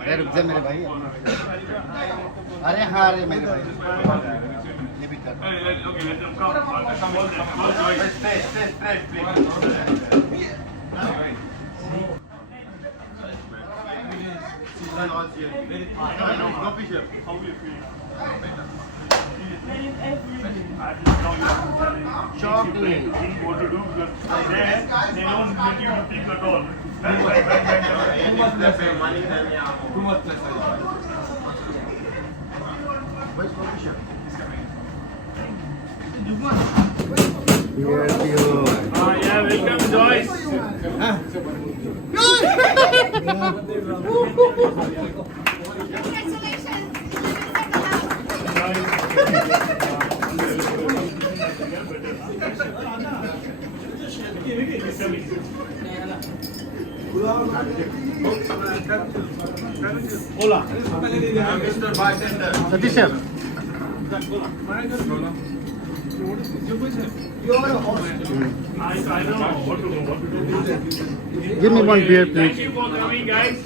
अरे रुक जा मेरे भाई। अरे हाँ अरे मेरे भाई ये भी कर। Chocolate. What to do? Because they don't make you think at all. Too much pressure. Yeah, welcome Joice. Hola. Mr. Bartender. Satish sir. I don't know what to do. Give me one beer, Thank please. you for coming, guys.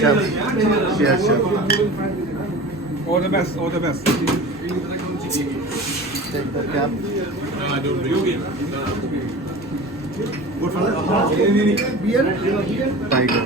Chef. Yes, chef. All the best. All the best. Take the cap. I don't drink. Tiger.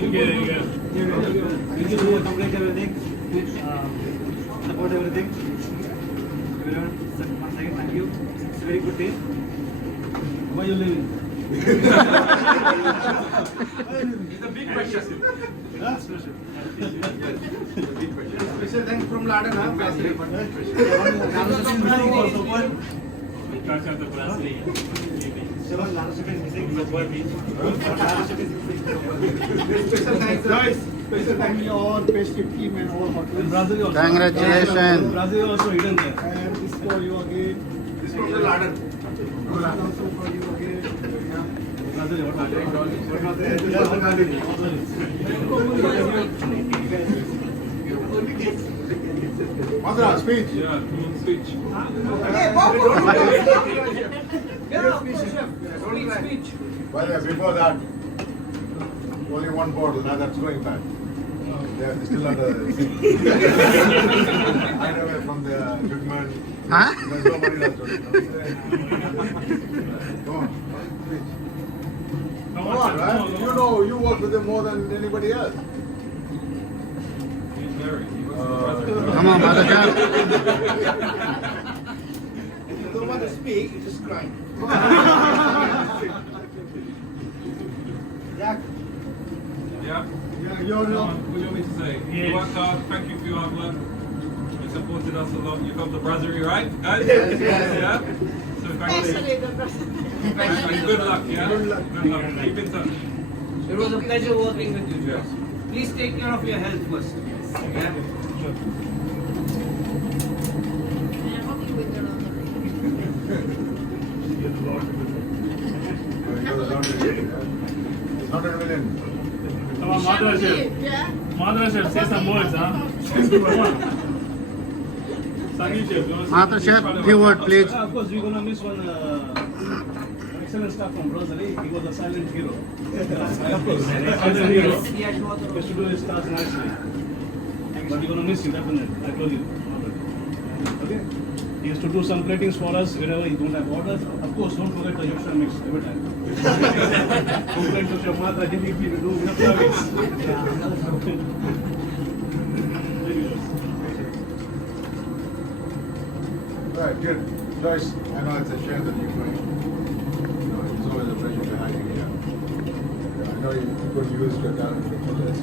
You get it, you get it. Thank you for complete everything. Support everything. Everyone, once again, thank you. It's a very good day. Why you leaving? It's a big pressure. Special thanks from Laden, huh? Special thanks, guys. Special thanks to all festive team and all hotels. Congratulations. Brazil also hidden there. And this for you again. This from the Laden. Also for you again. Brazil, what Madra, speech. Yeah, speech. Well, before that, only one bottle, now that's going back. They are still under the right away from the judgment. Huh? There's nobody else doing it. Come on, please. Come on, right? You know, you work with them more than anybody else. He's married. He was Come on, Mother John. If you don't want to speak, you just cry. Jack. Yeah. You're What do you want me to say? Yes. You worked hard. Thank you for your hard work. You supported us a lot. You felt the brasserie, right? Guys? Yes. Yeah. So thank you. And good luck. Yeah. Good luck. Good luck. Keep in touch. It was a pleasure working with you, Joice. Please take care of your health first. Yeah? It's not a million. Come on, Madra Chef. Madra Chef, say some words, huh? Come on. Sunny Chef, you want to say Mother Chef, few words, please. Of course, we're gonna miss one excellent staff from Brazil. He was a silent hero. Of course, silent hero. He has to do his task nicely. But we're gonna miss you definitely. I told you. Okay. He has to do some platings for us whenever you don't have orders. Of course, don't forget the extra mix every time. Complain to your mother, he need me to do extra mix. Right, good. Joyce, I know it's a shame that you're going. You know, it's always a pleasure to have you here. I know you could use your talent for this.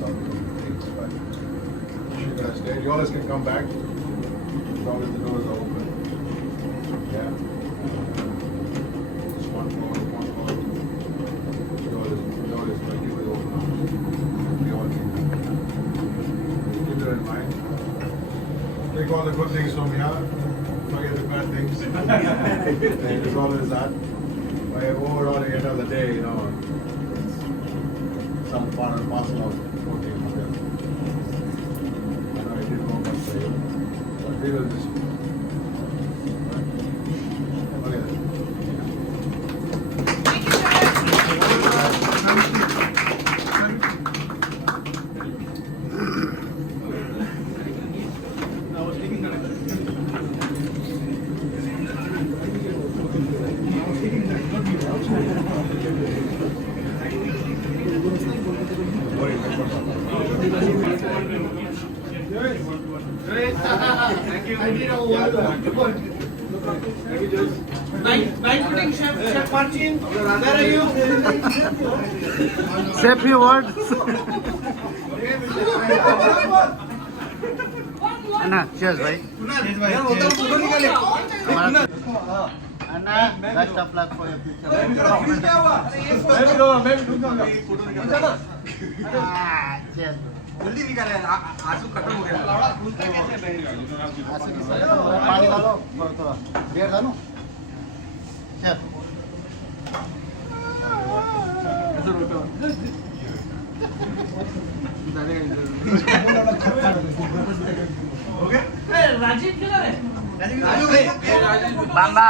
Solve things, but you're gonna stay. You always can come back. As long as the doors are open. Yeah. Just one more. all the good things from here. Forget the bad things. And it's always that. But overall, at the end of the day, you know, it's some part and parcel of working from there. I know I did go much for you, but we will just. Okay. I was taking that. Thank you. Night pudding, Chef Martin. Where are you? Say a few words. Anna, cheers, bhai. Anna, best of luck for your future. Cheers. जल्दी निकाले आंसू खत्म हो गया पानी डालो थोड़ा beer डालो चल राजीव किधर है बांबा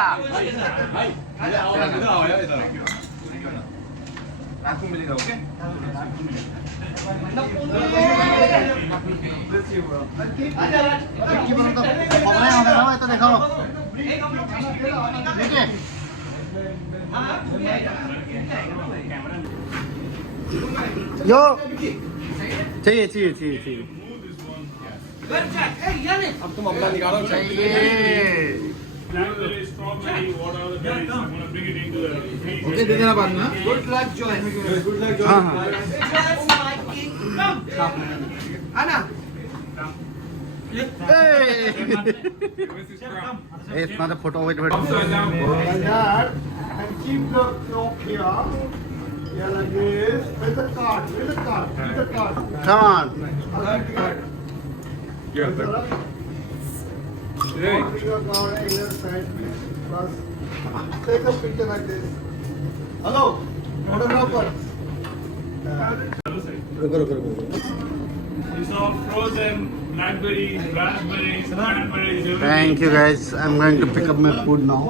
आपको मिलेगा ओके तो देखो देखिए यो चाहिए चाहिए चाहिए चाहिए अब तुम अपना निकालो चाहिए Blackberry, strawberry, what are the berries? I'm gonna bring it into the okay दे देना बाद में good luck Joyce good luck हाँ हाँ आना Hey! It's not a photo. Wait, wait. Like that, and keep the clock here. Yeah, like this. With the card. With the card. With the card. Come on. Yeah. Bring your card either side. Plus, take a picture like this. Hello. Photographer. It's all frozen blackberries, raspberries, cranberries, everything. Thank you guys. I'm going to pick up my food now.